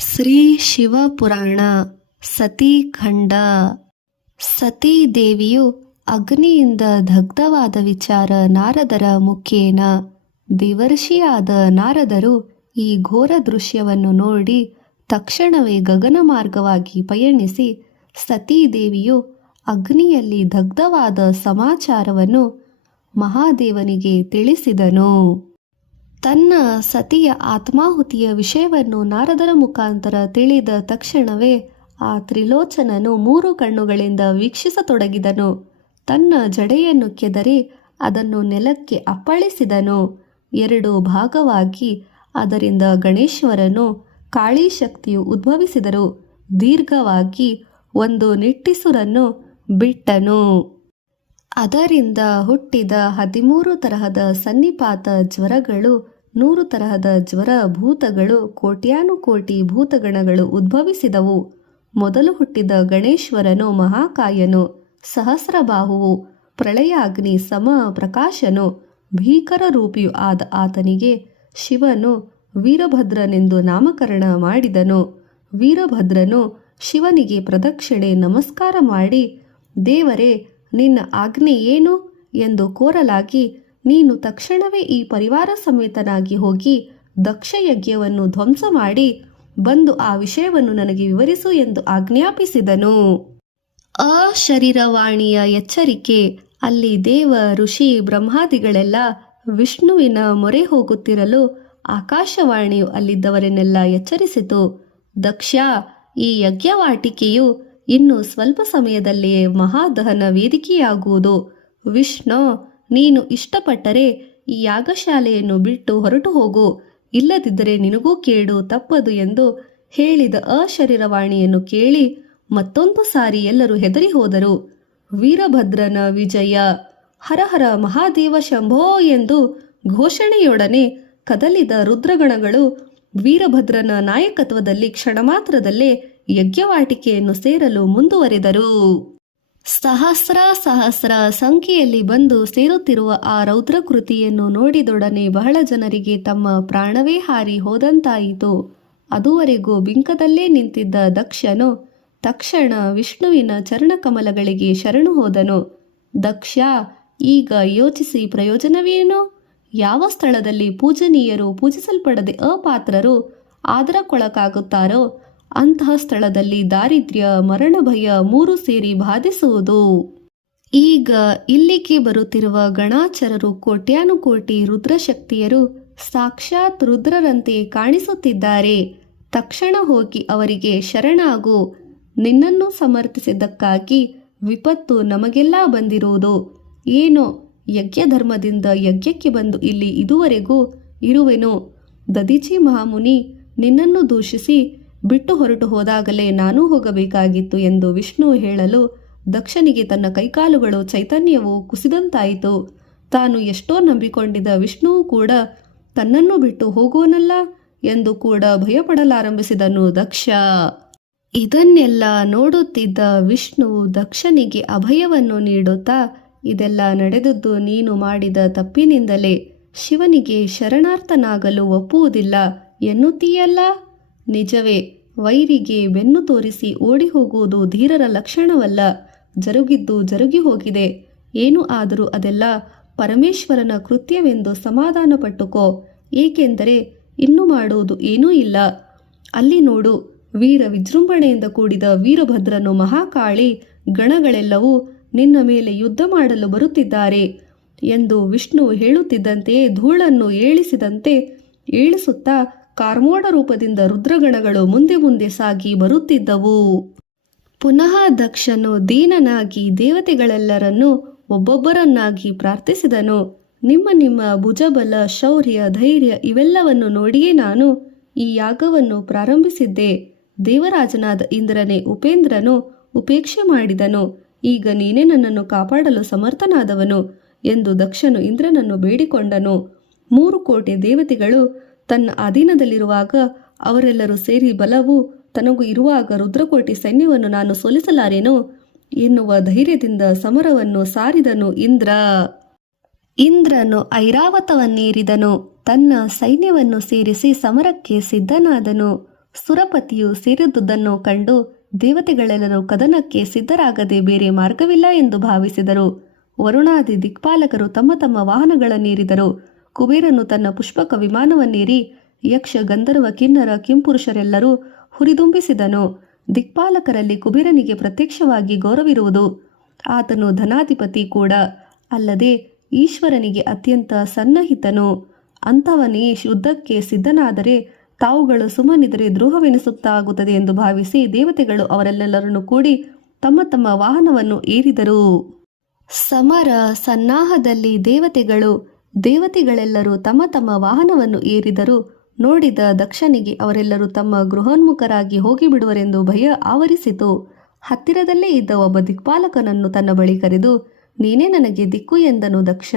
ಶ್ರೀ ಶಿವಪುರಾಣ ಸತೀಖಂಡ. ಸತೀ ದೇವಿಯು ಅಗ್ನಿಯಿಂದ ದಗ್ಧವಾದ ವಿಚಾರ ನಾರದರ ಮುಖೇನ. ದೇವರ್ಷಿಯಾದ ನಾರದರು ಈ ಘೋರ ದೃಶ್ಯವನ್ನು ನೋಡಿ ತಕ್ಷಣವೇ ಗಗನ ಮಾರ್ಗವಾಗಿ ಪಯಣಿಸಿ ಸತೀದೇವಿಯು ಅಗ್ನಿಯಲ್ಲಿ ದಗ್ಧವಾದ ಸಮಾಚಾರವನ್ನು ಮಹಾದೇವನಿಗೆ ತಿಳಿಸಿದನು. ತನ್ನ ಸತಿಯ ಆತ್ಮಾಹುತಿಯ ವಿಷಯವನ್ನು ನಾರದರ ಮುಖಾಂತರ ತಿಳಿದ ತಕ್ಷಣವೇ ಆ ತ್ರಿಲೋಚನನು 3 ಕಣ್ಣುಗಳಿಂದ ವೀಕ್ಷಿಸತೊಡಗಿದನು. ತನ್ನ ಜಡೆಯನ್ನು ಕೆದರಿ ಅದನ್ನು ನೆಲಕ್ಕೆ ಅಪ್ಪಳಿಸಿದನು. 2 ಭಾಗವಾಗಿ ಅದರಿಂದ ಗಣೇಶ್ವರನು ಕಾಳಿಶಕ್ತಿಯು ಉದ್ಭವಿಸಿದರು. ದೀರ್ಘವಾಗಿ 1 ನಿಟ್ಟಿಸುರನ್ನು ಬಿಟ್ಟನು. ಅದರಿಂದ ಹುಟ್ಟಿದ 13 ತರಹದ ಸನ್ನಿಪಾತ ಜ್ವರಗಳು, 100 ತರಹದ ಜ್ವರ ಭೂತಗಳು, ಕೋಟ್ಯಾನುಕೋಟಿ ಭೂತಗಣಗಳು ಉದ್ಭವಿಸಿದವು. ಮೊದಲು ಹುಟ್ಟಿದ ಗಣೇಶ್ವರನು ಮಹಾಕಾಯನು, ಸಹಸ್ರಬಾಹುವು, ಪ್ರಳಯಾಗ್ನಿ ಸಮ ಪ್ರಕಾಶನು, ಭೀಕರ ರೂಪಿಯೂ ಆದ ಆತನಿಗೆ ಶಿವನು ವೀರಭದ್ರನೆಂದು ನಾಮಕರಣ ಮಾಡಿದನು. ವೀರಭದ್ರನು ಶಿವನಿಗೆ ಪ್ರದಕ್ಷಿಣೆ ನಮಸ್ಕಾರ ಮಾಡಿ, ದೇವರೇ, ನಿನ್ನ ಆಜ್ಞೆ ಏನು ಎಂದು ಕೋರಲಾಗಿ, ನೀನು ತಕ್ಷಣವೇ ಈ ಪರಿವಾರ ಸಮೇತನಾಗಿ ಹೋಗಿ ದಕ್ಷಯಜ್ಞವನ್ನು ಧ್ವಂಸ ಮಾಡಿ ಬಂದು ಆ ವಿಷಯವನ್ನು ನನಗೆ ವಿವರಿಸು ಎಂದು ಆಜ್ಞಾಪಿಸಿದನು. ಅಶರೀರವಾಣಿಯ ಎಚ್ಚರಿಕೆ. ಅಲ್ಲಿ ದೇವ ಋಷಿ ಬ್ರಹ್ಮಾದಿಗಳೆಲ್ಲ ವಿಷ್ಣುವಿನ ಮೊರೆ ಹೋಗುತ್ತಿರಲು ಆಕಾಶವಾಣಿಯು ಅಲ್ಲಿದ್ದವರನ್ನೆಲ್ಲ ಎಚ್ಚರಿಸಿತು. ದಕ್ಷ, ಈ ಯಜ್ಞವಾಟಿಕೆಯು ಇನ್ನು ಸ್ವಲ್ಪ ಸಮಯದಲ್ಲಿಯೇ ಮಹಾದಹನ ವೇದಿಕೆಯಾಗುವುದು. ವಿಷ್ಣು, ನೀನು ಇಷ್ಟಪಟ್ಟರೆ ಈ ಯಾಗಶಾಲೆಯನ್ನು ಬಿಟ್ಟು ಹೊರಟು ಹೋಗು, ಇಲ್ಲದಿದ್ದರೆ ನಿನಗೂ ಕೇಡು ತಪ್ಪದು ಎಂದು ಹೇಳಿದ ಅಶರೀರವಾಣಿಯನ್ನು ಕೇಳಿ ಮತ್ತೊಂದು ಸಾರಿ ಎಲ್ಲರೂ ಹೆದರಿ ಹೋದರು. ವೀರಭದ್ರನ ವಿಜಯ. ಹರಹರ ಮಹಾದೇವ ಶಂಭೋ ಎಂದು ಘೋಷಣೆಯೊಡನೆ ಕದಲಿದ ರುದ್ರಗಣಗಳು ವೀರಭದ್ರನ ನಾಯಕತ್ವದಲ್ಲಿ ಕ್ಷಣಮಾತ್ರದಲ್ಲೇ ಯಜ್ಞವಾಟಿಕೆಯನ್ನು ಸೇರಲು ಮುಂದುವರೆದರು. ಸಹಸ್ರ ಸಂಖ್ಯೆಯಲ್ಲಿ ಬಂದು ಸೇರುತ್ತಿರುವ ಆ ರೌದ್ರಕೃತಿಯನ್ನು ನೋಡಿದೊಡನೆ ಬಹಳ ಜನರಿಗೆ ತಮ್ಮ ಪ್ರಾಣವೇ ಹಾರಿ ಹೋದಂತಾಯಿತು. ಅದುವರೆಗೂ ಬಿಂಕದಲ್ಲೇ ನಿಂತಿದ್ದ ದಕ್ಷನು ತಕ್ಷಣ ವಿಷ್ಣುವಿನ ಚರಣಕಮಲಗಳಿಗೆ ಶರಣು ಹೋದನು. ದಕ್ಷ, ಈಗ ಯೋಚಿಸಿ ಪ್ರಯೋಜನವೇನು? ಯಾವ ಸ್ಥಳದಲ್ಲಿ ಪೂಜನೀಯರು ಪೂಜಿಸಲ್ಪಡದೆ ಅಪಾತ್ರರು ಆದರಕ್ಕೊಳಗಾಗುತ್ತಾರೋ ಅಂತಹ ಸ್ಥಳದಲ್ಲಿ ದಾರಿದ್ರ್ಯ ಮರಣ ಭಯ 3 ಸೇರಿ ಬಾಧಿಸುವುದು. ಈಗ ಇಲ್ಲಿಗೆ ಬರುತ್ತಿರುವ ಗಣಾಚರರು ಕೋಟ್ಯಾನುಕೋಟಿ ರುದ್ರಶಕ್ತಿಯರು ಸಾಕ್ಷಾತ್ ರುದ್ರರಂತೆ ಕಾಣಿಸುತ್ತಿದ್ದಾರೆ. ತಕ್ಷಣ ಹೋಗಿ ಅವರಿಗೆ ಶರಣಾಗು. ನಿನ್ನನ್ನು ಸಮರ್ಥಿಸಿದ್ದಕ್ಕಾಗಿ ವಿಪತ್ತು ನಮಗೆಲ್ಲ ಬಂದಿರುವುದು. ಏನೋ ಯಜ್ಞಧರ್ಮದಿಂದ ಯಜ್ಞಕ್ಕೆ ಬಂದು ಇಲ್ಲಿ ಇದುವರೆಗೂ ಇರುವೆನು. ದದೀಚಿ ಮಹಾಮುನಿ ನಿನ್ನನ್ನು ದೂಷಿಸಿ ಬಿಟ್ಟು ಹೊರಟು ಹೋದಾಗಲೇ ನಾನೂ ಹೋಗಬೇಕಾಗಿತ್ತು ಎಂದು ವಿಷ್ಣು ಹೇಳಲು ದಕ್ಷನಿಗೆ ತನ್ನ ಕೈಕಾಲುಗಳು ಚೈತನ್ಯವು ಕುಸಿದಂತಾಯಿತು. ತಾನು ಎಷ್ಟೋ ನಂಬಿಕೊಂಡಿದ್ದ ವಿಷ್ಣುವು ಕೂಡ ತನ್ನನ್ನು ಬಿಟ್ಟು ಹೋಗುವನಲ್ಲ ಎಂದು ಕೂಡ ಭಯಪಡಲಾರಂಭಿಸಿದನು ದಕ್ಷ. ಇದನ್ನೆಲ್ಲ ನೋಡುತ್ತಿದ್ದ ವಿಷ್ಣುವು ದಕ್ಷನಿಗೆ ಅಭಯವನ್ನು ನೀಡುತ್ತಾ, ಇದೆಲ್ಲ ನಡೆದದ್ದು ನೀನು ಮಾಡಿದ ತಪ್ಪಿನಿಂದಲೇ. ಶಿವನಿಗೆ ಶರಣಾರ್ಥನಾಗಲು ಒಪ್ಪುವುದಿಲ್ಲ ಎನ್ನುತ್ತೀಯಲ್ಲ? ನಿಜವೇ. ವೈರಿಗೆ ಬೆನ್ನು ತೋರಿಸಿ ಓಡಿ ಹೋಗುವುದು ಧೀರರ ಲಕ್ಷಣವಲ್ಲ. ಜರುಗಿದ್ದು ಜರುಗಿ ಹೋಗಿದೆ. ಏನು ಆದರೂ ಅದೆಲ್ಲ ಪರಮೇಶ್ವರನ ಕೃತ್ಯವೆಂದು ಸಮಾಧಾನ ಪಟ್ಟುಕೋ. ಏಕೆಂದರೆ ಇನ್ನು ಮಾಡುವುದು ಏನೂ ಇಲ್ಲ. ಅಲ್ಲಿ ನೋಡು, ವೀರ ವಿಜೃಂಭಣೆಯಿಂದ ಕೂಡಿದ ವೀರಭದ್ರನು ಮಹಾಕಾಳಿ ಗಣಗಳೆಲ್ಲವೂ ನಿನ್ನ ಮೇಲೆ ಯುದ್ಧ ಮಾಡಲು ಬರುತ್ತಿದ್ದಾರೆ ಎಂದು ವಿಷ್ಣು ಹೇಳುತ್ತಿದ್ದಂತೆಯೇ ಧೂಳನ್ನು ಏಳಿಸುತ್ತಾ ಕಾರ್ಮೋಡ ರೂಪದಿಂದ ರುದ್ರಗಣಗಳು ಮುಂದೆ ಮುಂದೆ ಸಾಗಿ ಬರುತ್ತಿದ್ದವು. ಪುನಃ ದಕ್ಷನು ದೀನನಾಗಿ ದೇವತೆಗಳೆಲ್ಲರನ್ನೂ ಒಬ್ಬೊಬ್ಬರನ್ನಾಗಿ ಪ್ರಾರ್ಥಿಸಿದನು. ನಿಮ್ಮ ಭುಜಬಲ, ಶೌರ್ಯ, ಧೈರ್ಯ ಇವೆಲ್ಲವನ್ನು ನೋಡಿಯೇ ನಾನು ಈ ಯಾಗವನ್ನು ಪ್ರಾರಂಭಿಸಿದ್ದೆ. ದೇವರಾಜನಾದ ಇಂದ್ರನೇ ಉಪೇಂದ್ರನು ಉಪೇಕ್ಷೆ ಮಾಡಿದನು. ಈಗ ನೀನೇ ನನ್ನನ್ನು ಕಾಪಾಡಲು ಸಮರ್ಥನಾದವನು ಎಂದು ದಕ್ಷನು ಇಂದ್ರನನ್ನು ಬೇಡಿಕೊಂಡನು. 3 ಕೋಟಿ ದೇವತೆಗಳು ತನ್ನ ಅಧೀನದಲ್ಲಿರುವಾಗ ಅವರೆಲ್ಲರೂ ಸೇರಿ ಬಲವು ತನಗೂ ಇರುವಾಗ ರುದ್ರಕೋಟಿ ಸೈನ್ಯವನ್ನು ನಾನು ಸೋಲಿಸಲಾರೇನೋ ಎನ್ನುವ ಧೈರ್ಯದಿಂದ ಸಮರವನ್ನು ಸಾರಿದನು ಇಂದ್ರ. ಇಂದ್ರನು ಐರಾವತವನ್ನೇರಿದನು. ತನ್ನ ಸೈನ್ಯವನ್ನು ಸೇರಿಸಿ ಸಮರಕ್ಕೆ ಸಿದ್ಧನಾದನು. ಸುರಪತಿಯು ಸೇರಿದುದನ್ನು ಕಂಡು ದೇವತೆಗಳೆಲ್ಲರೂ ಕದನಕ್ಕೆ ಸಿದ್ಧರಾಗದೆ ಬೇರೆ ಮಾರ್ಗವಿಲ್ಲ ಎಂದು ಭಾವಿಸಿದರು. ವರುಣಾದಿ ದಿಕ್ಪಾಲಕರು ತಮ್ಮ ತಮ್ಮ ವಾಹನಗಳನ್ನೇರಿದರು. ಕುಬೇರನು ತನ್ನ ಪುಷ್ಪಕ ವಿಮಾನವನ್ನೇರಿ ಯಕ್ಷ ಗಂಧರ್ವ ಕಿನ್ನರ ಕಿಂಪುರುಷರೆಲ್ಲರೂ ಹುರಿದುಂಬಿಸಿದನು. ದಿಕ್ಪಾಲಕರಲ್ಲಿ ಕುಬೇರನಿಗೆ ಪ್ರತ್ಯಕ್ಷವಾಗಿ ಗೌರವಿರುವುದು. ಆತನು ಧನಾಧಿಪತಿ ಕೂಡ ಅಲ್ಲದೆ ಈಶ್ವರನಿಗೆ ಅತ್ಯಂತ ಸನ್ನಿಹಿತನು. ಅಂಥವನೇ ಯುದ್ಧಕ್ಕೆ ಸಿದ್ಧನಾದರೆ ತಾವುಗಳು ಸುಮ್ಮನಿದರೆ ದ್ರೋಹವೆನಿಸುತ್ತಾಗುತ್ತದೆ ಎಂದು ಭಾವಿಸಿ ದೇವತೆಗಳು ಅವರೆಲ್ಲರನ್ನು ಕೂಡಿ ತಮ್ಮ ತಮ್ಮ ವಾಹನವನ್ನು ಏರಿದರು. ಸಮರ ಸನ್ನಾಹದಲ್ಲಿ ದೇವತೆಗಳೆಲ್ಲರೂ ತಮ್ಮ ತಮ್ಮ ವಾಹನವನ್ನು ಏರಿದರು. ನೋಡಿದ ದಕ್ಷನಿಗೆ ಅವರೆಲ್ಲರೂ ತಮ್ಮ ಗೃಹೋನ್ಮುಖರಾಗಿ ಹೋಗಿಬಿಡುವರೆಂದು ಭಯ ಆವರಿಸಿತು. ಹತ್ತಿರದಲ್ಲೇ ಇದ್ದ ಒಬ್ಬ ದಿಕ್ಪಾಲಕನನ್ನು ತನ್ನ ಬಳಿ ಕರೆದು, ನೀನೇ ನನಗೆ ದಿಕ್ಕು ಎಂದನು ದಕ್ಷ.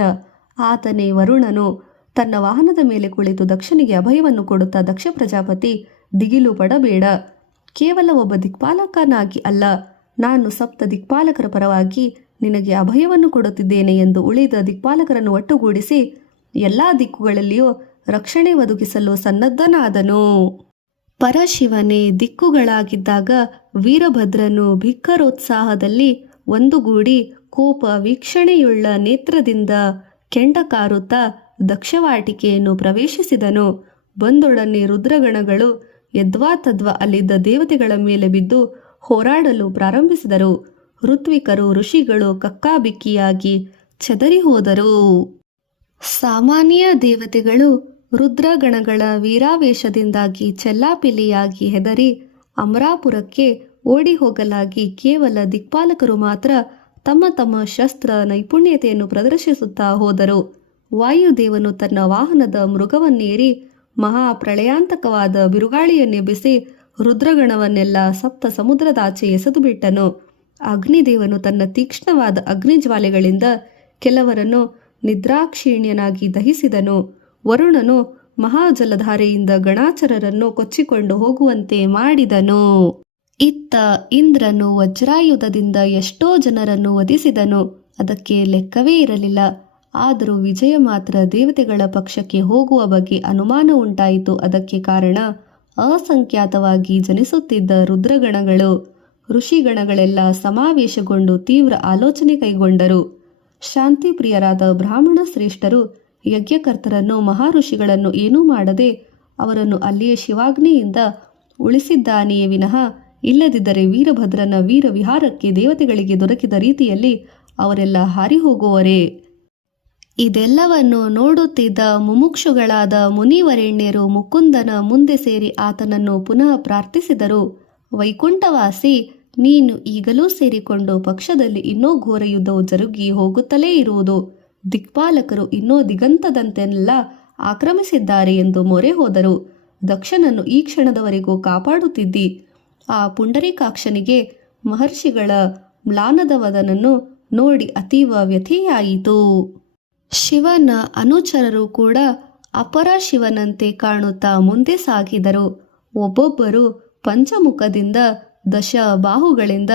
ಆತನೇ ವರುಣನು. ತನ್ನ ವಾಹನದ ಮೇಲೆ ಕುಳಿತು ದಕ್ಷನಿಗೆ ಅಭಯವನ್ನು ಕೊಡುತ್ತಾ ದಕ್ಷ ಪ್ರಜಾಪತಿ, ದಿಗಿಲು ಪಡಬೇಡ. ಕೇವಲ ಒಬ್ಬ ದಿಕ್ಪಾಲಕನಾಗಿ ಅಲ್ಲ, ನಾನು ಸಪ್ತ ದಿಕ್ಪಾಲಕರ ಪರವಾಗಿ ನಿನಗೆ ಅಭಯವನ್ನು ಕೊಡುತ್ತಿದ್ದೇನೆ ಎಂದು ಉಳಿದ ದಿಕ್ಪಾಲಕರನ್ನು ಒಟ್ಟುಗೂಡಿಸಿ ಎಲ್ಲ ದಿಕ್ಕುಗಳಲ್ಲಿಯೂ ರಕ್ಷಣೆ ಒದಗಿಸಲು ಸನ್ನದ್ಧನಾದನು. ಪರಶಿವನೇ ದಿಕ್ಕುಗಳಾಗಿದ್ದಾಗ ವೀರಭದ್ರನು ಭಿಕ್ಕರೋತ್ಸಾಹದಲ್ಲಿ ಒಂದುಗೂಡಿ ಕೋಪ ವೀಕ್ಷಣೆಯುಳ್ಳ ನೇತ್ರದಿಂದ ಕೆಂಡ ಕಾರುತ್ತಾ ದಕ್ಷವಾಟಿಕೆಯನ್ನು ಪ್ರವೇಶಿಸಿದನು. ಬಂದೊಡನೆ ರುದ್ರಗಣಗಳು ಯದ್ವಾ ತದ್ವಾ ಅಲ್ಲಿದ್ದ ದೇವತೆಗಳ ಮೇಲೆ ಬಿದ್ದು ಹೋರಾಡಲು ಪ್ರಾರಂಭಿಸಿದರು. ಋತ್ವಿಕರು ಋಷಿಗಳು ಕಕ್ಕಾಬಿಕ್ಕಿಯಾಗಿ ಚೆದರಿ ಹೋದರು. ಸಾಮಾನ್ಯ ದೇವತೆಗಳು ರುದ್ರಗಣಗಳ ವೀರಾವೇಶದಿಂದಾಗಿ ಚೆಲ್ಲಾಪಿಲ್ಲಿಯಾಗಿ ಹೆದರಿ ಅಮರಾಪುರಕ್ಕೆ ಓಡಿ ಹೋಗಲಾಗಿ ಕೇವಲ ದಿಕ್ಪಾಲಕರು ಮಾತ್ರ ತಮ್ಮ ತಮ್ಮ ಶಸ್ತ್ರ ನೈಪುಣ್ಯತೆಯನ್ನು ಪ್ರದರ್ಶಿಸುತ್ತಾ ಹೋದರು. ವಾಯುದೇವನು ತನ್ನ ವಾಹನದ ಮೃಗವನ್ನೇರಿ ಮಹಾಪ್ರಳಯಾಂತಕವಾದ ಬಿರುಗಾಳಿಯನ್ನೆಬ್ಬಿಸಿ ರುದ್ರಗಣವನ್ನೆಲ್ಲ ಸಪ್ತ ಸಮುದ್ರದಾಚೆ ಎಸೆದು ಬಿಟ್ಟನು. ಅಗ್ನಿದೇವನು ತನ್ನ ತೀಕ್ಷ್ಣವಾದ ಅಗ್ನಿಜ್ವಾಲೆಗಳಿಂದ ಕೆಲವರನ್ನು ನಿದ್ರಾಕ್ಷೀಣ್ಯನಾಗಿ ದಹಿಸಿದನು. ವರುಣನು ಮಹಾಜಲಧಾರೆಯಿಂದ ಗಣಾಚರರನ್ನು ಕೊಚ್ಚಿಕೊಂಡು ಹೋಗುವಂತೆ ಮಾಡಿದನು. ಇತ್ತ ಇಂದ್ರನು ವಜ್ರಾಯುಧದಿಂದ ಎಷ್ಟೋ ಜನರನ್ನು ವಧಿಸಿದನು. ಅದಕ್ಕೆ ಲೆಕ್ಕವೇ ಇರಲಿಲ್ಲ. ಆದರೂ ವಿಜಯ ಮಾತ್ರ ದೇವತೆಗಳ ಪಕ್ಷಕ್ಕೆ ಹೋಗುವ ಬಗ್ಗೆ ಅನುಮಾನ ಉಂಟಾಯಿತು. ಅದಕ್ಕೆ ಕಾರಣ ಅಸಂಖ್ಯಾತವಾಗಿ ಜನಿಸುತ್ತಿದ್ದ ರುದ್ರಗಣಗಳು. ಋಷಿಗಣಗಳೆಲ್ಲ ಸಮಾವೇಶಗೊಂಡು ತೀವ್ರ ಆಲೋಚನೆ ಕೈಗೊಂಡರು. ಶಾಂತಿಪ್ರಿಯರಾದ ಬ್ರಾಹ್ಮಣ ಶ್ರೇಷ್ಠರು ಯಜ್ಞಕರ್ತರನ್ನು ಮಹಾಋಷಿಗಳನ್ನು ಏನೂ ಮಾಡದೆ ಅವರನ್ನು ಅಲ್ಲಿಯೇ ಶಿವಾಗ್ನಿಯಿಂದ ಉಳಿಸಿದ್ದಾನೆಯೇ ವಿನಃ ಇಲ್ಲದಿದ್ದರೆ ವೀರಭದ್ರನ ವೀರ ವಿಹಾರಕ್ಕೆ ದೇವತೆಗಳಿಗೆ ದೊರಕಿದ ರೀತಿಯಲ್ಲಿ ಅವರೆಲ್ಲ ಹಾರಿ ಹೋಗುವರೇ. ಇದೆಲ್ಲವನ್ನು ನೋಡುತ್ತಿದ್ದ ಮುಮುಕ್ಷುಗಳಾದ ಮುನಿವರೆಣ್ಯರು ಮುಕುಂದನ ಮುಂದೆ ಸೇರಿ ಆತನನ್ನು ಪುನಃ ಪ್ರಾರ್ಥಿಸಿದರು. ವೈಕುಂಠವಾಸಿ, ನೀನು ಈಗಲೂ ಸೇರಿಕೊಂಡು ಪಕ್ಷದಲ್ಲಿ ಇನ್ನೂ ಘೋರ ಯುದ್ಧವು ಜರುಗಿ ಹೋಗುತ್ತಲೇ ಇರುವುದು. ದಿಕ್ಪಾಲಕರು ಇನ್ನೂ ದಿಗಂತದಂತೆಲ್ಲ ಆಕ್ರಮಿಸಿದ್ದಾರೆ ಎಂದು ಮೊರೆ ಹೋದರು. ದಕ್ಷನನ್ನು ಈ ಕ್ಷಣದವರೆಗೂ ಕಾಪಾಡುತ್ತಿದ್ದಿ. ಆ ಪುಂಡರೀಕಾಕ್ಷನಿಗೆ ಮಹರ್ಷಿಗಳ ಮ್ಲಾನದವದನನ್ನು ನೋಡಿ ಅತೀವ ವ್ಯಥೆಯಾಯಿತು. ಶಿವನ ಅನುಚರರು ಕೂಡ ಅಪರ ಶಿವನಂತೆ ಕಾಣುತ್ತಾ ಮುಂದೆ ಸಾಗಿದರು. ಒಬ್ಬೊಬ್ಬರು ಪಂಚಮುಖದಿಂದ, ದಶ ಬಾಹುಗಳಿಂದ,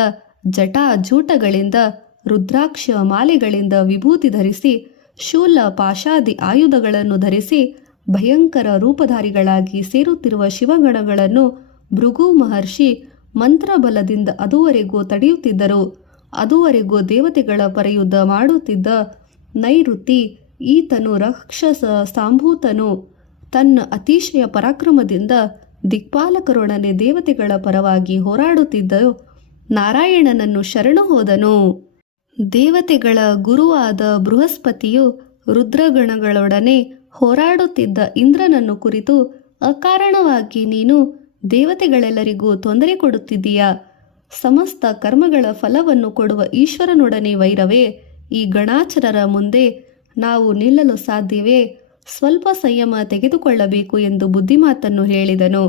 ಜಟಾಜೂಟಗಳಿಂದ, ರುದ್ರಾಕ್ಷ ಮಾಲೆಗಳಿಂದ ವಿಭೂತಿ ಧರಿಸಿ, ಶೂಲ ಪಾಶಾದಿ ಆಯುಧಗಳನ್ನು ಧರಿಸಿ ಭಯಂಕರ ರೂಪಧಾರಿಗಳಾಗಿ ಸೇರುತ್ತಿರುವ ಶಿವಗಣಗಳನ್ನು ಭೃಗು ಮಹರ್ಷಿ ಮಂತ್ರಬಲದಿಂದ ಅದುವರೆಗೂ ತಡೆಯುತ್ತಿದ್ದರು. ಅದುವರೆಗೂ ದೇವತೆಗಳ ಪರಯುದ್ಧ ಮಾಡುತ್ತಿದ್ದ ನೈಋತಿ ಈತನು ರಾಕ್ಷಸ ಸಾಂಭೂತನು. ತನ್ನ ಅತಿಶಯ ಪರಾಕ್ರಮದಿಂದ ದಿಕ್ಪಾಲಕರೊಡನೆ ದೇವತೆಗಳ ಪರವಾಗಿ ಹೋರಾಡುತ್ತಿದ್ದ ನಾರಾಯಣನನ್ನು ಶರಣು ಹೋದನು. ದೇವತೆಗಳ ಗುರುವಾದ ಬೃಹಸ್ಪತಿಯು ರುದ್ರಗಣಗಳೊಡನೆ ಹೋರಾಡುತ್ತಿದ್ದ ಇಂದ್ರನನ್ನು ಕುರಿತು, ಅಕಾರಣವಾಗಿ ನೀನು ದೇವತೆಗಳೆಲ್ಲರಿಗೂ ತೊಂದರೆ ಕೊಡುತ್ತಿದ್ದೀಯಾ? ಸಮಸ್ತ ಕರ್ಮಗಳ ಫಲವನ್ನು ಕೊಡುವ ಈಶ್ವರನೊಡನೆ ವೈರವೇ? ಈ ಗಣಾಚರರ ಮುಂದೆ ನಾವು ನಿಲ್ಲಲು ಸಾಧ್ಯವೇ? ಸ್ವಲ್ಪ ಸಂಯಮ ತೆಗೆದುಕೊಳ್ಳಬೇಕು ಎಂದು ಬುದ್ಧಿಮಾತನ್ನು ಹೇಳಿದನು.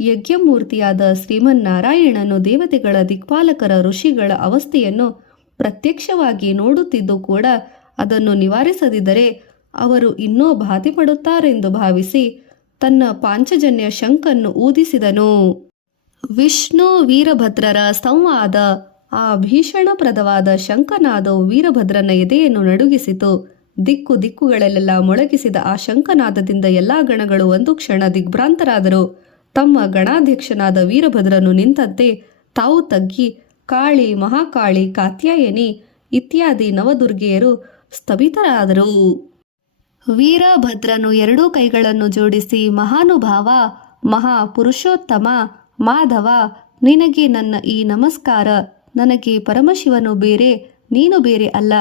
ಯಜ್ಞಮೂರ್ತಿಯಾದ ಶ್ರೀಮನ್ನಾರಾಯಣನು ದೇವತೆಗಳ ದಿಕ್ಪಾಲಕರ ಋಷಿಗಳ ಅವಸ್ಥೆಯನ್ನು ಪ್ರತ್ಯಕ್ಷವಾಗಿ ನೋಡುತ್ತಿದ್ದು ಕೂಡ ಅದನ್ನು ನಿವಾರಿಸದಿದ್ದರೆ ಅವರು ಇನ್ನೂ ಬಾಧೆ ಪಡುತ್ತಾರೆಂದು ಭಾವಿಸಿ ತನ್ನ ಪಾಂಚಜನ್ಯ ಶಂಖನ್ನು ಊದಿಸಿದನು. ವಿಷ್ಣು ವೀರಭದ್ರರ ಸಂವಾದ. ಆ ಭೀಷಣಪ್ರದವಾದ ಶಂಖನಾದವು ವೀರಭದ್ರನ ಎದೆಯನ್ನು ನಡುಗಿಸಿತು. ದಿಕ್ಕುಗಳಲ್ಲೆಲ್ಲ ಮೊಳಗಿಸಿದ ಆ ಶಂಖನಾದದಿಂದ ಎಲ್ಲಾ ಗಣಗಳು ಒಂದು ಕ್ಷಣ ದಿಗ್ಭ್ರಾಂತರಾದರು. ತಮ್ಮ ಗಣಾಧ್ಯಕ್ಷನಾದ ವೀರಭದ್ರನು ನಿಂತಂತೆ ತಾವು ತಗ್ಗಿ ಕಾಳಿ, ಮಹಾಕಾಳಿ, ಕಾತ್ಯಾಯನಿ ಇತ್ಯಾದಿ ನವದುರ್ಗೆಯರು ಸ್ತಬ್ಧರಾದರು. ವೀರಭದ್ರನು ಎರಡೂ ಕೈಗಳನ್ನು ಜೋಡಿಸಿ, ಮಹಾನುಭಾವ, ಮಹಾಪುರುಷೋತ್ತಮ, ಮಾಧವ, ನಿನಗೆ ನನ್ನ ಈ ನಮಸ್ಕಾರ. ನನಗೆ ಪರಮಶಿವನು ಬೇರೆ, ನೀನು ಬೇರೆ ಅಲ್ಲ.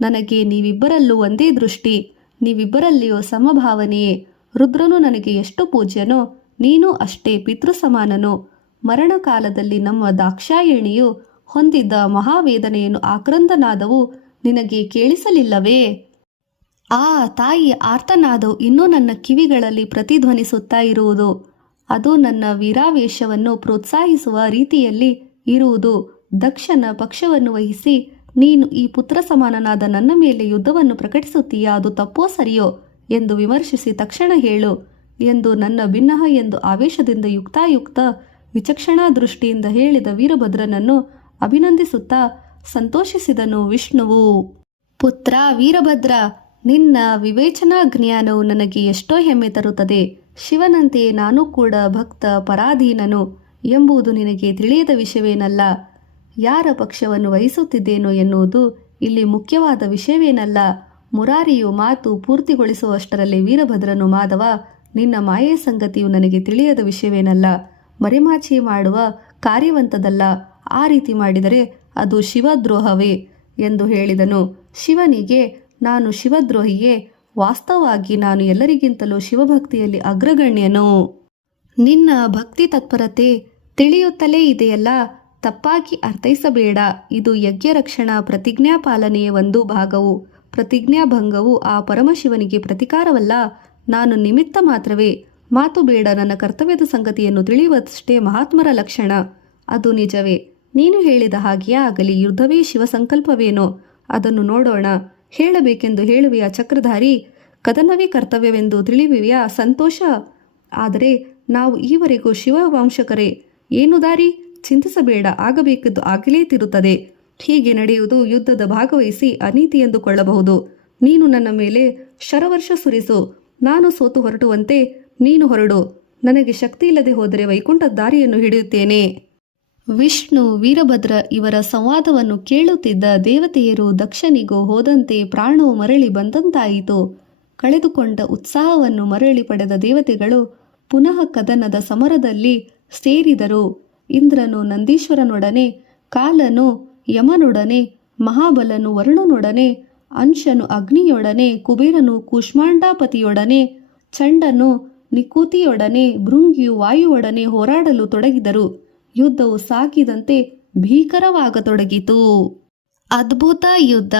ನನಗೆ ನೀವಿಬ್ಬರಲ್ಲೂ ಒಂದೇ ದೃಷ್ಟಿ, ನೀವಿಬ್ಬರಲ್ಲಿಯೂ ಸಮಭಾವನೆಯೇ. ರುದ್ರನು ನನಗೆ ಎಷ್ಟು ಪೂಜ್ಯನೋ ನೀನು ಅಷ್ಟೇ ಪಿತೃಸಮಾನನು. ಮರಣಕಾಲದಲ್ಲಿ ನಮ್ಮ ದಾಕ್ಷಾಯಣಿಯು ಹೊಂದಿದ್ದ ಮಹಾವೇದನೆಯನ್ನು ಆಕ್ರಂದನಾದವು ನಿನಗೆ ಕೇಳಿಸಲಿಲ್ಲವೇ? ಆ ತಾಯಿಯ ಆರ್ತನಾದವು ಇನ್ನೂ ನನ್ನ ಕಿವಿಗಳಲ್ಲಿ ಪ್ರತಿಧ್ವನಿಸುತ್ತಾ ಇರುವುದು. ಅದು ನನ್ನ ವೀರಾವೇಶವನ್ನು ಪ್ರೋತ್ಸಾಹಿಸುವ ರೀತಿಯಲ್ಲಿ ಇರುವುದು. ದಕ್ಷನ ಪಕ್ಷವನ್ನು ವಹಿಸಿ ನೀನು ಈ ಪುತ್ರ ಸಮಾನನಾದ ನನ್ನ ಮೇಲೆ ಯುದ್ಧವನ್ನು ಪ್ರಕಟಿಸುತ್ತೀಯಾ? ಅದು ತಪ್ಪೋ ಸರಿಯೋ ಎಂದು ವಿಮರ್ಶಿಸಿ ತಕ್ಷಣ ಹೇಳು ಎಂದು ನನ್ನ ಭಿನ್ನಹ ಎಂದು ಆವೇಶದಿಂದ ಯುಕ್ತಾಯುಕ್ತ ವಿಚಕ್ಷಣಾ ದೃಷ್ಟಿಯಿಂದ ಹೇಳಿದ ವೀರಭದ್ರನನ್ನು ಅಭಿನಂದಿಸುತ್ತಾ ಸಂತೋಷಿಸಿದನು ವಿಷ್ಣುವು. ಪುತ್ರ ವೀರಭದ್ರ, ನಿನ್ನ ವಿವೇಚನಾ ಜ್ಞಾನವು ನನಗೆ ಎಷ್ಟೋ ಹೆಮ್ಮೆ ತರುತ್ತದೆ. ಶಿವನಂತೆ ನಾನು ಕೂಡ ಭಕ್ತ ಪರಾಧೀನನು ಎಂಬುದು ನಿನಗೆ ತಿಳಿಯದ ವಿಷಯವೇನಲ್ಲ. ಯಾರ ಪಕ್ಷವನ್ನು ವಹಿಸುತ್ತಿದ್ದೇನೋ ಎನ್ನುವುದು ಇಲ್ಲಿ ಮುಖ್ಯವಾದ ವಿಷಯವೇನಲ್ಲ. ಮುರಾರಿಯು ಮಾತು ಪೂರ್ತಿಗೊಳಿಸುವಷ್ಟರಲ್ಲಿ ವೀರಭದ್ರನು, ಮಾಧವ, ನಿನ್ನ ಮಾಯೆಯ ಸಂಗತಿಯು ನನಗೆ ತಿಳಿಯದ ವಿಷಯವೇನಲ್ಲ. ಮರೆಮಾಚಿ ಮಾಡುವ ಕಾರ್ಯವಂತದಲ್ಲ. ಆ ರೀತಿ ಮಾಡಿದರೆ ಅದು ಶಿವದ್ರೋಹವೇ ಎಂದು ಹೇಳಿದನು. ಶಿವನಿಗೆ ನಾನು ಶಿವದ್ರೋಹಿಯೇ? ವಾಸ್ತವವಾಗಿ ನಾನು ಎಲ್ಲರಿಗಿಂತಲೂ ಶಿವಭಕ್ತಿಯಲ್ಲಿ ಅಗ್ರಗಣ್ಯನು. ನಿನ್ನ ಭಕ್ತಿ ತತ್ಪರತೆ ತಿಳಿಯುತ್ತಲೇ ಇದೆಯಲ್ಲ, ತಪ್ಪಾಗಿ ಅರ್ಥೈಸಬೇಡ. ಇದು ಯಜ್ಞರಕ್ಷಣಾ ಪ್ರತಿಜ್ಞಾ ಪಾಲನೆಯ ಒಂದು ಭಾಗವು. ಪ್ರತಿಜ್ಞಾಭಂಗವು ಆ ಪರಮಶಿವನಿಗೆ ಪ್ರತಿಕಾರವಲ್ಲ. ನಾನು ನಿಮಿತ್ತ ಮಾತ್ರವೇ. ಮಾತು ಬೇಡ. ನನ್ನ ಕರ್ತವ್ಯದ ಸಂಗತಿಯನ್ನು ತಿಳಿಯುವಷ್ಟೇ ಮಹಾತ್ಮರ ಲಕ್ಷಣ. ಅದು ನಿಜವೇ. ನೀನು ಹೇಳಿದ ಹಾಗೆಯೇ ಆಗಲಿ. ಯುದ್ಧವೇ ಶಿವ ಸಂಕಲ್ಪವೇನೋ ಅದನ್ನು ನೋಡೋಣ. ಹೇಳಬೇಕೆಂದು ಹೇಳುವೆಯಾ ಚಕ್ರಧಾರಿ? ಕದನವೇ ಕರ್ತವ್ಯವೆಂದು ತಿಳಿಯುವೆಯಾ? ಸಂತೋಷ. ಆದರೆ ನಾವು ಈವರೆಗೂ ಶಿವವಂಶಕರೇ. ಏನು ದಾರಿ? ಚಿಂತಿಸಬೇಡ. ಆಗಬೇಕಿದ್ದು ಆಗಲೇ ತಿರುತ್ತದೆ. ಹೀಗೆ ನಡೆಯುವುದು ಯುದ್ಧದ ಭಾಗವಹಿಸಿ ಅನೀತಿ ಎಂದುಕೊಳ್ಳಬಹುದು. ನೀನು ನನ್ನ ಮೇಲೆ ಶರವರ್ಷ ಸುರಿಸು. ನಾನು ಸೋತು ಹೊರಟುವಂತೆ ನೀನು ಹೊರಡು. ನನಗೆ ಶಕ್ತಿ ಇಲ್ಲದೆ ಹೋದರೆ ವೈಕುಂಠದ ದಾರಿಯನ್ನು ಹಿಡಿಯುತ್ತೇನೆ. ವಿಷ್ಣು, ವೀರಭದ್ರ ಇವರ ಸಂವಾದವನ್ನು ಕೇಳುತ್ತಿದ್ದ ದೇವತೆಯರು ದಕ್ಷನಿಗೂ ಹೋದಂತೆ ಪ್ರಾಣವು ಮರಳಿ ಬಂದಂತಾಯಿತು. ಕಳೆದುಕೊಂಡ ಉತ್ಸಾಹವನ್ನು ಮರಳಿ ಪಡೆದ ದೇವತೆಗಳು ಪುನಃ ಕದನದ ಸಮರದಲ್ಲಿ ಸೇರಿದರು. ಇಂದ್ರನು ನಂದೀಶ್ವರನೊಡನೆ, ಕಾಲನು ಯಮನೊಡನೆ, ಮಹಾಬಲನು ವರುಣನೊಡನೆ, ಅಂಶನು ಅಗ್ನಿಯೊಡನೆ, ಕುಬೇರನು ಕೂಷ್ಮಾಂಡಾಪತಿಯೊಡನೆ, ಚಂಡನು ನಿಕೂತಿಯೊಡನೆ, ಭೃಂಗಿಯು ವಾಯುವೊಡನೆ ಹೋರಾಡಲು ತೊಡಗಿದರು. ಯುದ್ಧವು ಸಾಗಿದಂತೆ ಭೀಕರವಾಗತೊಡಗಿತು. ಅದ್ಭುತ ಯುದ್ಧ.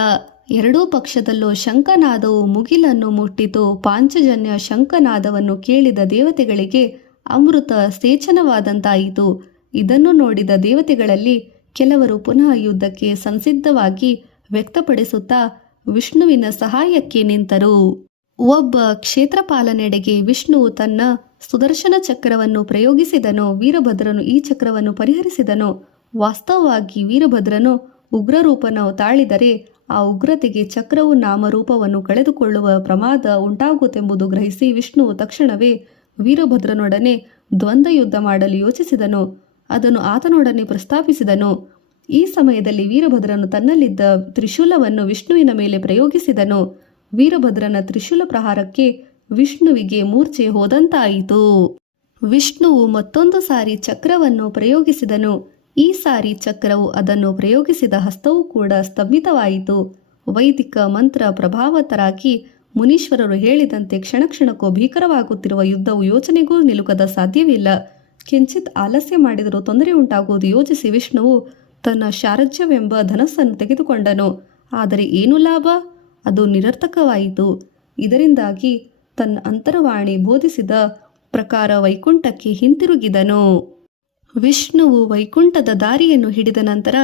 ಎರಡೂ ಪಕ್ಷದಲ್ಲೂ ಶಂಖನಾದವು ಮುಗಿಲನ್ನು ಮುಟ್ಟಿತು. ಪಾಂಚಜನ್ಯ ಶಂಖನಾದವನ್ನು ಕೇಳಿದ ದೇವತೆಗಳಿಗೆ ಅಮೃತ ಸೇಚನವಾದಂತಾಯಿತು. ಇದನ್ನು ನೋಡಿದ ದೇವತೆಗಳಲ್ಲಿ ಕೆಲವರು ಪುನಃ ಯುದ್ಧಕ್ಕೆ ಸಂಸಿದ್ಧವಾಗಿ ವ್ಯಕ್ತಪಡಿಸುತ್ತಾ ವಿಷ್ಣುವಿನ ಸಹಾಯಕ್ಕೆ ನಿಂತರು. ಒಬ್ಬ ಕ್ಷೇತ್ರಪಾಲನೆಡೆಗೆ ವಿಷ್ಣುವು ತನ್ನ ಸುದರ್ಶನ ಚಕ್ರವನ್ನು ಪ್ರಯೋಗಿಸಿದನು. ವೀರಭದ್ರನು ಈ ಚಕ್ರವನ್ನು ಪರಿಹರಿಸಿದನು. ವಾಸ್ತವವಾಗಿ ವೀರಭದ್ರನು ಉಗ್ರರೂಪನು ತಾಳಿದರೆ ಆ ಉಗ್ರತೆಗೆ ಚಕ್ರವು ನಾಮರೂಪವನ್ನು ಕಳೆದುಕೊಳ್ಳುವ ಪ್ರಮಾದ ಉಂಟಾಗುತ್ತೆಂಬುದು ಗ್ರಹಿಸಿ ವಿಷ್ಣುವು ತಕ್ಷಣವೇ ವೀರಭದ್ರನೊಡನೆ ದ್ವಂದ್ವ ಯುದ್ಧ ಮಾಡಲು ಯೋಚಿಸಿದನು. ಅದನ್ನು ಆತನೊಡನೆ ಪ್ರಸ್ತಾಪಿಸಿದನು. ಈ ಸಮಯದಲ್ಲಿ ವೀರಭದ್ರನು ತನ್ನಲ್ಲಿದ್ದ ತ್ರಿಶೂಲವನ್ನು ವಿಷ್ಣುವಿನ ಮೇಲೆ ಪ್ರಯೋಗಿಸಿದನು. ವೀರಭದ್ರನ ತ್ರಿಶೂಲ ಪ್ರಹಾರಕ್ಕೆ ವಿಷ್ಣುವಿಗೆ ಮೂರ್ಛೆ ಹೋದಂತಾಯಿತು. ವಿಷ್ಣುವು ಮತ್ತೊಂದು ಸಾರಿ ಚಕ್ರವನ್ನು ಪ್ರಯೋಗಿಸಿದನು. ಈ ಸಾರಿ ಚಕ್ರವು ಅದನ್ನು ಪ್ರಯೋಗಿಸಿದ ಹಸ್ತವೂ ಕೂಡ ಸ್ತಂಭಿತವಾಯಿತು. ವೈದಿಕ ಮಂತ್ರ ಪ್ರಭಾವಿತರಾಗಿ ಮುನೀಶ್ವರರು ಹೇಳಿದಂತೆ ಕ್ಷಣಕ್ಕೂ ಭೀಕರವಾಗುತ್ತಿರುವ ಯುದ್ಧವು ಯೋಚನೆಗೂ ನಿಲುಕದ ಸಾಧ್ಯವಿಲ್ಲ. ಕಿಂಚಿತ್ ಆಲಸ್ಯ ಮಾಡಿದರೂ ತೊಂದರೆ ಉಂಟಾಗುವುದು ಯೋಚಿಸಿ ವಿಷ್ಣುವು ತನ್ನ ಶಾರಜ್ಯವೆಂಬ ಧನಸ್ಸನ್ನು ತೆಗೆದುಕೊಂಡನು. ಆದರೆ ಏನು ಲಾಭ? ಅದು ನಿರರ್ಥಕವಾಯಿತು. ಇದರಿಂದಾಗಿ ತನ್ನ ಅಂತರವಾಣಿ ಬೋಧಿಸಿದ ಪ್ರಕಾರ ವೈಕುಂಠಕ್ಕೆ ಹಿಂತಿರುಗಿದನು. ವಿಷ್ಣುವು ವೈಕುಂಠದ ದಾರಿಯನ್ನು ಹಿಡಿದ ನಂತರ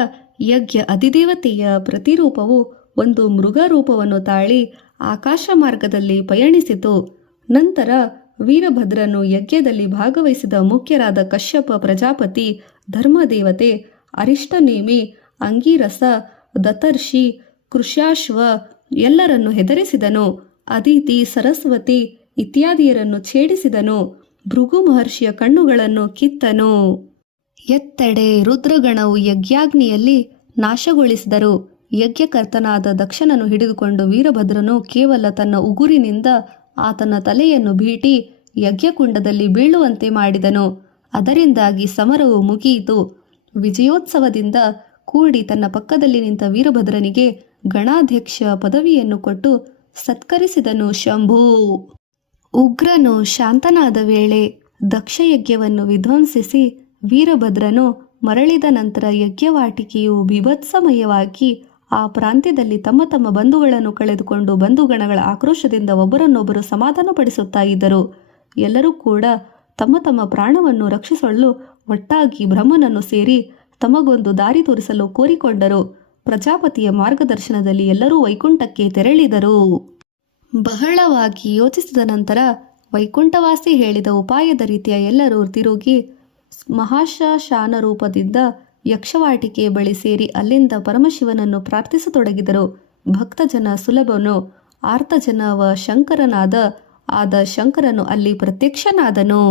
ಯಜ್ಞ ಅಧಿದೇವತೆಯ ಪ್ರತಿರೂಪವು ಒಂದು ಮೃಗ ರೂಪವನ್ನು ತಾಳಿ ಆಕಾಶ ಮಾರ್ಗದಲ್ಲಿ ಪಯಣಿಸಿತು. ನಂತರ ವೀರಭದ್ರನು ಯಜ್ಞದಲ್ಲಿ ಭಾಗವಹಿಸಿದ ಮುಖ್ಯರಾದ ಕಶ್ಯಪ ಪ್ರಜಾಪತಿ, ಧರ್ಮದೇವತೆ, ಅರಿಷ್ಟನೇಮಿ, ಅಂಗೀರಸ, ದತರ್ಷಿ, ಕೃಶ್ಯಾಶ್ವ ಎಲ್ಲರನ್ನು ಹೆದರಿಸಿದನು. ಅದಿತಿ, ಸರಸ್ವತಿ ಇತ್ಯಾದಿಯರನ್ನು ಛೇಡಿಸಿದನು. ಭೃಗು ಮಹರ್ಷಿಯ ಕಣ್ಣುಗಳನ್ನು ಕಿತ್ತನು. ಎತ್ತೆಡೆ ರುದ್ರಗಣವು ಯಜ್ಞಾಗ್ನಿಯಲ್ಲಿ ನಾಶಗೊಳಿಸಿದರು. ಯಜ್ಞಕರ್ತನಾದ ದಕ್ಷನನ್ನು ಹಿಡಿದುಕೊಂಡು ವೀರಭದ್ರನು ಕೇವಲ ತನ್ನ ಉಗುರಿನಿಂದ ಆತನ ತಲೆಯನ್ನು ಬೀಟಿ ಯಜ್ಞಕುಂಡದಲ್ಲಿ ಬೀಳುವಂತೆ ಮಾಡಿದನು. ಅದರಿಂದಾಗಿ ಸಮರವು ಮುಗಿಯಿತು. ವಿಜಯೋತ್ಸವದಿಂದ ಕೂಡಿ ತನ್ನ ಪಕ್ಕದಲ್ಲಿ ನಿಂತ ವೀರಭದ್ರನಿಗೆ ಗಣಾಧ್ಯಕ್ಷ ಪದವಿಯನ್ನು ಕೊಟ್ಟು ಸತ್ಕರಿಸಿದನು ಶಂಭು. ಉಗ್ರನು ಶಾಂತನಾದ ವೇಳೆ ದಕ್ಷಯಜ್ಞವನ್ನು ವಿಧ್ವಂಸಿಸಿ ವೀರಭದ್ರನು ಮರಳಿದ ನಂತರ ಯಜ್ಞವಾಟಿಕೆಯು ಬೀಭತ್ಸಮಯವಾಗಿ ಆ ಪ್ರಾಂತ್ಯದಲ್ಲಿ ತಮ್ಮ ತಮ್ಮ ಬಂಧುಗಳನ್ನು ಕಳೆದುಕೊಂಡು ಬಂಧುಗಣಗಳ ಆಕ್ರೋಶದಿಂದ ಒಬ್ಬರನ್ನೊಬ್ಬರು ಸಮಾಧಾನಪಡಿಸುತ್ತಾ ಇದ್ದರು. ಎಲ್ಲರೂ ಕೂಡ ತಮ್ಮ ತಮ್ಮ ಪ್ರಾಣವನ್ನು ರಕ್ಷಿಸಲು ಒಟ್ಟಾಗಿ ಬ್ರಹ್ಮನನ್ನು ಸೇರಿ ತಮಗೊಂದು ದಾರಿ ತೋರಿಸಲು ಕೋರಿಕೊಂಡರು. ಪ್ರಜಾಪತಿಯ ಮಾರ್ಗದರ್ಶನದಲ್ಲಿ ಎಲ್ಲರೂ ವೈಕುಂಠಕ್ಕೆ ತೆರಳಿದರು. ಬಹಳವಾಗಿ ಯೋಚಿಸಿದ ನಂತರ ವೈಕುಂಠವಾಸಿ ಹೇಳಿದ ಉಪಾಯದ ರೀತಿಯ ಎಲ್ಲರೂ ತಿರುಗಿ ಮಹಾಶಾನ ರೂಪದಿಂದ ಯಕ್ಷವಾಟಿಕೆಯ ಬಳಿ ಸೇರಿ ಅಲ್ಲಿಂದ ಪರಮಶಿವನನ್ನು ಪ್ರಾರ್ಥಿಸತೊಡಗಿದರು. ಭಕ್ತಜನ ಸುಲಭನು ಆರ್ತಜನವ ಶಂಕರನಾದ ಆದ ಶಂಕರನು ಅಲ್ಲಿ ಪ್ರತ್ಯಕ್ಷನಾದನು.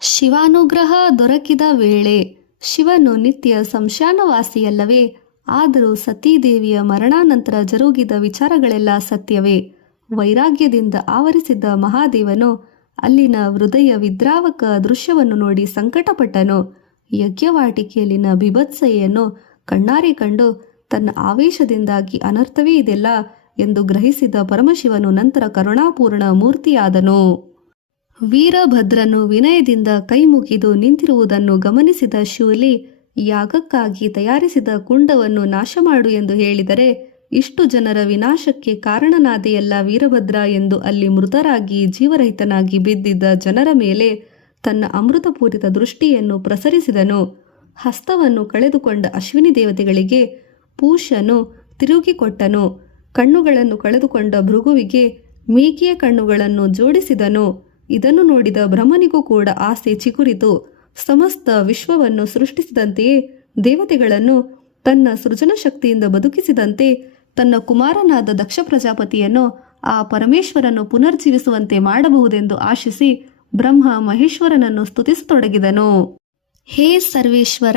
ಶಿವಾನುಗ್ರಹ ದೊರಕಿದ ವೇಳೆ ಶಿವನು ನಿತ್ಯ ಸಂಶಾನವಾಸಿಯಲ್ಲವೇ? ಆದರೂ ಸತೀದೇವಿಯ ಮರಣಾನಂತರ ಜರುಗಿದ ವಿಚಾರಗಳೆಲ್ಲ ಸತ್ಯವೇ? ವೈರಾಗ್ಯದಿಂದ ಆವರಿಸಿದ್ದ ಮಹಾದೇವನು ಅಲ್ಲಿನ ಹೃದಯ ವಿದ್ರಾವಕ ದೃಶ್ಯವನ್ನು ನೋಡಿ ಸಂಕಟಪಟ್ಟನು. ಯಜ್ಞವಾಟಿಕೆಯಲ್ಲಿನ ಬಿಭತ್ಸೆಯನ್ನು ಕಣ್ಣಾರೆ ಕಂಡು ತನ್ನ ಆವೇಶದಿಂದಾಗಿ ಅನರ್ಥವೇ ಇದೆಲ್ಲ ಎಂದು ಗ್ರಹಿಸಿದ ಪರಮಶಿವನು ನಂತರ ಕರುಣಾಪೂರ್ಣ ಮೂರ್ತಿಯಾದನು. ವೀರಭದ್ರನು ವಿನಯದಿಂದ ಕೈ ಮುಗಿದು ನಿಂತಿರುವುದನ್ನು ಗಮನಿಸಿದ ಶೂಲಿ, ಯಾಗಕ್ಕಾಗಿ ತಯಾರಿಸಿದ ಕುಂಡವನ್ನು ನಾಶ ಮಾಡು ಎಂದು ಹೇಳಿದರೆ, ಇಷ್ಟು ಜನರ ವಿನಾಶಕ್ಕೆ ಕಾರಣನಾದೆಯಲ್ಲ ವೀರಭದ್ರ ಎಂದು ಅಲ್ಲಿ ಮೃತರಾಗಿ ಜೀವರಹಿತನಾಗಿ ಬಿದ್ದಿದ್ದ ಜನರ ಮೇಲೆ ತನ್ನ ಅಮೃತಪೂರಿತ ದೃಷ್ಟಿಯನ್ನು ಪ್ರಸರಿಸಿದನು. ಹಸ್ತವನ್ನು ಕಳೆದುಕೊಂಡ ಅಶ್ವಿನಿ ದೇವತೆಗಳಿಗೆ ಪೂಷನು ತಿರುಗಿಕೊಟ್ಟನು. ಕಣ್ಣುಗಳನ್ನು ಕಳೆದುಕೊಂಡ ಭೃಗುವಿಗೆ ಮೇಕೆಯ ಕಣ್ಣುಗಳನ್ನು ಜೋಡಿಸಿದನು. ಇದನ್ನು ನೋಡಿದ ಬ್ರಹ್ಮನಿಗೂ ಕೂಡ ಆಸೆ ಚಿಗುರಿತು. ಸಮಸ್ತ ವಿಶ್ವವನ್ನು ಸೃಷ್ಟಿಸಿದಂತೆಯೇ ದೇವತೆಗಳನ್ನು ತನ್ನ ಸೃಜನ ಶಕ್ತಿಯಿಂದ ಬದುಕಿಸಿದಂತೆ ತನ್ನ ಕುಮಾರನಾದ ದಕ್ಷ ಪ್ರಜಾಪತಿಯನ್ನು ಆ ಪರಮೇಶ್ವರನು ಪುನರ್ಜೀವಿಸುವಂತೆ ಮಾಡಬಹುದೆಂದು ಆಶಿಸಿ ಬ್ರಹ್ಮ ಮಹೇಶ್ವರನನ್ನು ಸ್ತುತಿಸತೊಡಗಿದನು. ಹೇ ಸರ್ವೇಶ್ವರ,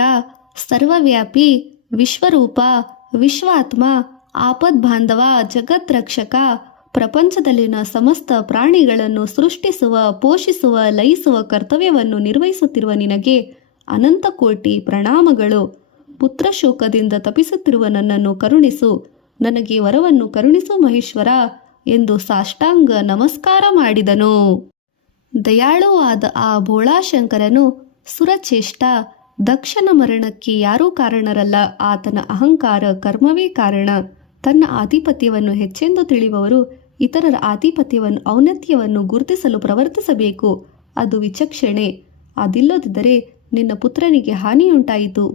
ಸರ್ವವ್ಯಾಪಿ, ವಿಶ್ವರೂಪ, ವಿಶ್ವಾತ್ಮ, ಆಪದ್ಬಾಂಧವ, ಜಗದ್ರಕ್ಷಕ, ಪ್ರಪಂಚದಲ್ಲಿನ ಸಮಸ್ತ ಪ್ರಾಣಿಗಳನ್ನು ಸೃಷ್ಟಿಸುವ, ಪೋಷಿಸುವ, ಲಯಿಸುವ ಕರ್ತವ್ಯವನ್ನು ನಿರ್ವಹಿಸುತ್ತಿರುವ ನಿನಗೆ ಅನಂತ ಕೋಟಿ ಪ್ರಣಾಮಗಳು. ಪುತ್ರಶೋಕದಿಂದ ತಪಿಸುತ್ತಿರುವ ನನ್ನನ್ನು ಕರುಣಿಸು, ನನಗೆ ವರವನ್ನು ಕರುಣಿಸು ಮಹೇಶ್ವರ ಎಂದು ಸಾಷ್ಟಾಂಗ ನಮಸ್ಕಾರ ಮಾಡಿದನು. ದಯಾಳುವಾದ ಆ ಭೋಳಾಶಂಕರನು ಸುರಚೇಷ್ಟ. ದಕ್ಷನ ಮರಣಕ್ಕೆ ಯಾರೂ ಕಾರಣರಲ್ಲ, ಆತನ ಅಹಂಕಾರ ಕರ್ಮವೇ ಕಾರಣ. ತನ್ನ ಆಧಿಪತ್ಯವನ್ನು ಹೆಚ್ಚೆಂದು ತಿಳಿಯುವವರು ಇತರರ ಆಧಿಪತ್ಯವನ್ನು ಔನ್ನತ್ಯವನ್ನು ಗುರುತಿಸಲು ಪ್ರವರ್ತಿಸಬೇಕು. ಅದು ವಿಚಕ್ಷಣೆ. ಅದಿಲ್ಲದಿದ್ದರೆ ನಿನ್ನ ಪುತ್ರನಿಗೆ ಹಾನಿಯುಂಟಾಯಿತು.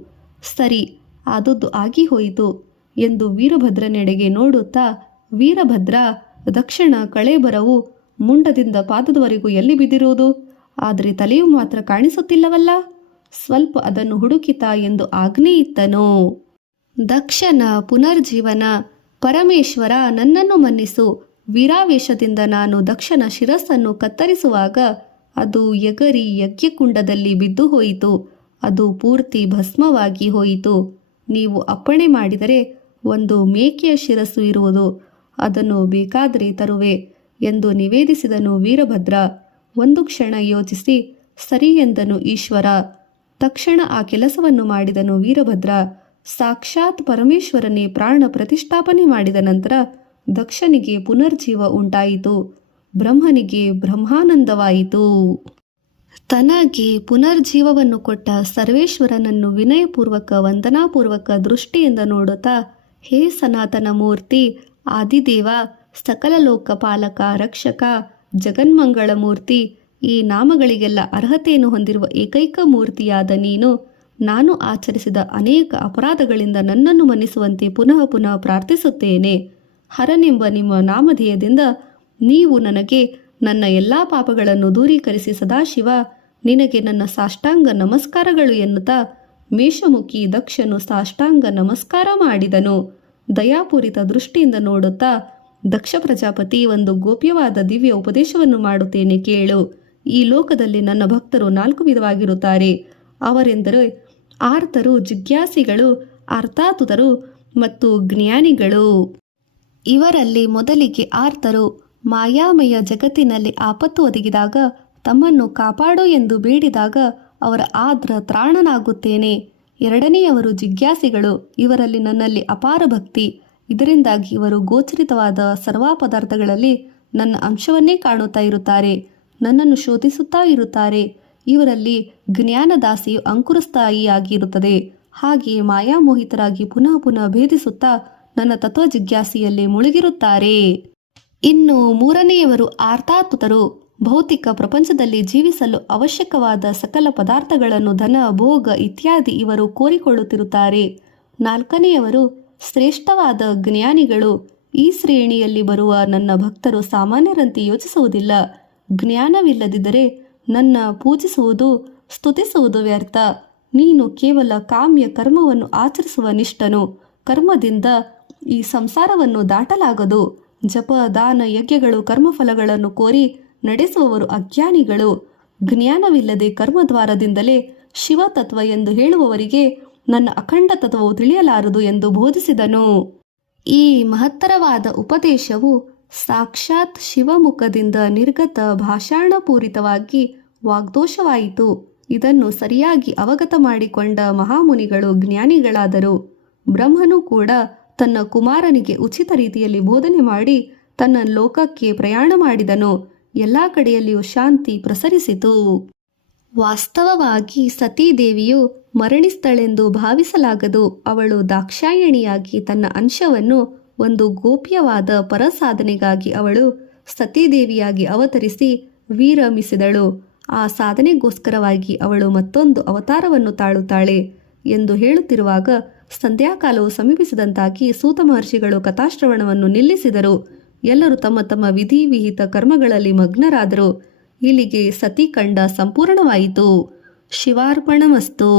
ಸರಿ, ಆದದ್ದು ಆಗಿ ಹೋಯಿತು ಎಂದು ವೀರಭದ್ರನೆಡೆಗೆ ನೋಡುತ್ತಾ, ವೀರಭದ್ರ, ದಕ್ಷಿಣ ಕಳೇಬರವು ಮುಂಡದಿಂದ ಪಾದದವರೆಗೂ ಎಲ್ಲಿ ಬಿದ್ದಿರುವುದು? ಆದರೆ ತಲೆಯು ಮಾತ್ರ ಕಾಣಿಸುತ್ತಿಲ್ಲವಲ್ಲ, ಸ್ವಲ್ಪ ಅದನ್ನು ಹುಡುಕಿತಾ ಎಂದು ಆಜ್ಞೆಯಿತ್ತನು. ದಕ್ಷನ ಪುನರ್ಜೀವನ. ಪರಮೇಶ್ವರ, ನನ್ನನ್ನು ಮನ್ನಿಸು. ವೀರಾವೇಶದಿಂದ ನಾನು ದಕ್ಷನ ಶಿರಸ್ಸನ್ನು ಕತ್ತರಿಸುವಾಗ ಅದು ಎಗರಿ ಯಜ್ಞಕುಂಡದಲ್ಲಿ ಬಿದ್ದು ಹೋಯಿತು. ಅದು ಪೂರ್ತಿ ಭಸ್ಮವಾಗಿ ಹೋಯಿತು. ನೀವು ಅಪ್ಪಣೆ ಮಾಡಿದರೆ ಒಂದು ಮೇಕೆಯ ಶಿರಸ್ಸು ಇರುವುದು, ಅದನ್ನು ಬೇಕಾದರೆ ತರುವೆ ಎಂದು ನಿವೇದಿಸಿದನು ವೀರಭದ್ರ. ಒಂದು ಕ್ಷಣ ಯೋಚಿಸಿ ಸರಿ ಎಂದನು ಈಶ್ವರ. ತಕ್ಷಣ ಆ ಕೆಲಸವನ್ನು ಮಾಡಿದನು ವೀರಭದ್ರ. ಸಾಕ್ಷಾತ್ ಪರಮೇಶ್ವರನೇ ಪ್ರಾಣ ಪ್ರತಿಷ್ಠಾಪನೆ ಮಾಡಿದ ನಂತರ ದಕ್ಷನಿಗೆ ಪುನರ್ಜೀವ ಉಂಟಾಯಿತು. ಬ್ರಹ್ಮನಿಗೆ ಬ್ರಹ್ಮಾನಂದವಾಯಿತು. ತನಗೆ ಪುನರ್ಜೀವವನ್ನು ಕೊಟ್ಟ ಸರ್ವೇಶ್ವರನನ್ನು ವಿನಯಪೂರ್ವಕ ವಂದನಾಪೂರ್ವಕ ದೃಷ್ಟಿಯಿಂದ ನೋಡುತ್ತಾ, ಹೇ ಸನಾತನ ಮೂರ್ತಿ, ಆದಿದೇವ, ಸಕಲ ಲೋಕಪಾಲಕ, ರಕ್ಷಕ, ಜಗನ್ಮಂಗಳ ಮೂರ್ತಿ, ಈ ನಾಮಗಳಿಗೆಲ್ಲ ಅರ್ಹತೆಯನ್ನು ಹೊಂದಿರುವ ಏಕೈಕ ಮೂರ್ತಿಯಾದ ನೀನು ನಾನು ಆಚರಿಸಿದ ಅನೇಕ ಅಪರಾಧಗಳಿಂದ ನನ್ನನ್ನು ಮನ್ನಿಸುವಂತೆ ಪುನಃ ಪುನಃ ಪ್ರಾರ್ಥಿಸುತ್ತೇನೆ. ಹರನೆಂಬ ನಿಮ್ಮ ನಾಮಧೇಯದಿಂದ ನೀವು ನನಗೆ ನನ್ನ ಎಲ್ಲ ಪಾಪಗಳನ್ನು ದೂರೀಕರಿಸಿ ಸದಾಶಿವ ನಿನಗೆ ನನ್ನ ಸಾಷ್ಟಾಂಗ ನಮಸ್ಕಾರಗಳು ಎನ್ನುತ್ತಾ ಮೇಷಮುಖಿ ದಕ್ಷನು ಸಾಷ್ಟಾಂಗ ನಮಸ್ಕಾರ ಮಾಡಿದನು. ದಯಾಪೂರಿತ ದೃಷ್ಟಿಯಿಂದ ನೋಡುತ್ತಾ, ದಕ್ಷ ಪ್ರಜಾಪತಿ, ಒಂದು ಗೋಪ್ಯವಾದ ದಿವ್ಯ ಉಪದೇಶವನ್ನು ಮಾಡುತ್ತೇನೆ ಕೇಳು. ಈ ಲೋಕದಲ್ಲಿ ನನ್ನ ಭಕ್ತರು 4 ವಿಧವಾಗಿರುತ್ತಾರೆ. ಅವರೆಂದರೆ ಆರ್ತರು, ಜಿಜ್ಞಾಸಿಗಳು, ಅರ್ಥಾತುತರು ಮತ್ತು ಜ್ಞಾನಿಗಳು. ಇವರಲ್ಲಿ ಮೊದಲಿಗೆ ಆರ್ತರು ಮಾಯಾಮಯ ಜಗತ್ತಿನಲ್ಲಿ ಆಪತ್ತು ಒದಗಿದಾಗ ತಮ್ಮನ್ನು ಕಾಪಾಡು ಎಂದು ಬೇಡಿದಾಗ ಅವರ ಆದ್ರ ತ್ರಾಣನಾಗುತ್ತೇನೆ. ಎರಡನೆಯವರು ಜಿಜ್ಞಾಸಿಗಳು. ಇವರಲ್ಲಿ ನನ್ನಲ್ಲಿ ಅಪಾರ ಭಕ್ತಿ. ಇದರಿಂದಾಗಿ ಇವರು ಗೋಚರಿತವಾದ ಸರ್ವ ಪದಾರ್ಥಗಳಲ್ಲಿ ನನ್ನ ಅಂಶವನ್ನೇ ಕಾಣುತ್ತಾ ಇರುತ್ತಾರೆ, ನನ್ನನ್ನು ಶೋಧಿಸುತ್ತಾ ಇರುತ್ತಾರೆ. ಇವರಲ್ಲಿ ಜ್ಞಾನದಾಸಿಯು ಅಂಕುರಸ್ಥಾಯಿಯಾಗಿರುತ್ತದೆ. ಹಾಗೆಯೇ ಮಾಯಾಮೋಹಿತರಾಗಿ ಪುನಃ ಪುನಃ ಭೇದಿಸುತ್ತಾ ನನ್ನ ತತ್ವ ಜಿಜ್ಞಾಸೆಯಲ್ಲಿ ಮುಳುಗಿರುತ್ತಾರೆ. ಇನ್ನು ಮೂರನೆಯವರು ಆರ್ಥಾತುತರು. ಭೌತಿಕ ಪ್ರಪಂಚದಲ್ಲಿ ಜೀವಿಸಲು ಅವಶ್ಯಕವಾದ ಸಕಲ ಪದಾರ್ಥಗಳನ್ನು ಧನ, ಭೋಗ ಇತ್ಯಾದಿ ಇವರು ಕೋರಿಕೊಳ್ಳುತ್ತಿರುತ್ತಾರೆ. ನಾಲ್ಕನೆಯವರು ಶ್ರೇಷ್ಠವಾದ ಜ್ಞಾನಿಗಳು. ಈ ಶ್ರೇಣಿಯಲ್ಲಿ ಬರುವ ನನ್ನ ಭಕ್ತರು ಸಾಮಾನ್ಯರಂತೆ ಯೋಚಿಸುವುದಿಲ್ಲ. ಜ್ಞಾನವಿಲ್ಲದಿದ್ದರೆ ನನ್ನ ಪೂಜಿಸುವುದು, ಸ್ತುತಿಸುವುದು ವ್ಯರ್ಥ. ನೀನು ಕೇವಲ ಕಾಮ್ಯ ಕರ್ಮವನ್ನು ಆಚರಿಸುವ ನಿಷ್ಠನು. ಕರ್ಮದಿಂದ ಈ ಸಂಸಾರವನ್ನು ದಾಟಲಾಗದು. ಜಪ, ದಾನ, ಯಜ್ಞಗಳು, ಕರ್ಮಫಲಗಳನ್ನು ಕೋರಿ ನಡೆಸುವವರು ಅಜ್ಞಾನಿಗಳು. ಜ್ಞಾನವಿಲ್ಲದೆ ಕರ್ಮದ್ವಾರದಿಂದಲೇ ಶಿವತತ್ವ ಎಂದು ಹೇಳುವವರಿಗೆ ನನ್ನ ಅಖಂಡ ತತ್ವವು ತಿಳಿಯಲಾರದು ಎಂದು ಬೋಧಿಸಿದನು. ಈ ಮಹತ್ತರವಾದ ಉಪದೇಶವು ಸಾಕ್ಷಾತ್ ಶಿವಮುಖದಿಂದ ನಿರ್ಗತ ಭಾಷಾಣಪೂರಿತವಾಗಿ ವಾಗ್ದೋಷವಾಯಿತು. ಇದನ್ನು ಸರಿಯಾಗಿ ಅವಗತ ಮಾಡಿಕೊಂಡ ಮಹಾಮುನಿಗಳು ಜ್ಞಾನಿಗಳಾದರು. ಬ್ರಹ್ಮನು ಕೂಡ ತನ್ನ ಕುಮಾರನಿಗೆ ಉಚಿತ ರೀತಿಯಲ್ಲಿ ಬೋಧನೆ ಮಾಡಿ ತನ್ನ ಲೋಕಕ್ಕೆ ಪ್ರಯಾಣ ಮಾಡಿದನು. ಎಲ್ಲ ಕಡೆಯಲ್ಲಿಯೂ ಶಾಂತಿ ಪ್ರಸರಿಸಿತು. ವಾಸ್ತವವಾಗಿ ಸತೀದೇವಿಯು ಮರಣಿಸ್ತಳೆಂದು ಭಾವಿಸಲಾಗದು. ಅವಳು ದಾಕ್ಷಾಯಣಿಯಾಗಿ ತನ್ನ ಅಂಶವನ್ನು ಒಂದು ಗೋಪ್ಯವಾದ ಪರಸಾಧನೆಗಾಗಿ ಅವಳು ಸತೀದೇವಿಯಾಗಿ ಅವತರಿಸಿ ವಿರಮಿಸಿದಳು. ಆ ಸಾಧನೆಗೋಸ್ಕರವಾಗಿ ಅವಳು ಮತ್ತೊಂದು ಅವತಾರವನ್ನು ತಾಳುತ್ತಾಳೆ ಎಂದು ಹೇಳುತ್ತಿರುವಾಗ ಸಂಧ್ಯಾಕಾಲವು ಸಮೀಪಿಸಿದಂತಾಗಿ ಸೂತ ಮಹರ್ಷಿಗಳು ಕಥಾಶ್ರವಣವನ್ನು ನಿಲ್ಲಿಸಿದರು. ಎಲ್ಲರೂ ತಮ್ಮ ತಮ್ಮ ವಿಧಿವಿಹಿತ ಕರ್ಮಗಳಲ್ಲಿ ಮಗ್ನರಾದರು. ಇಲ್ಲಿಗೆ ಸತೀಖಂಡ ಸಂಪೂರ್ಣವಾಯಿತು. ಶಿವಾರ್ಪಣಮಸ್ತು.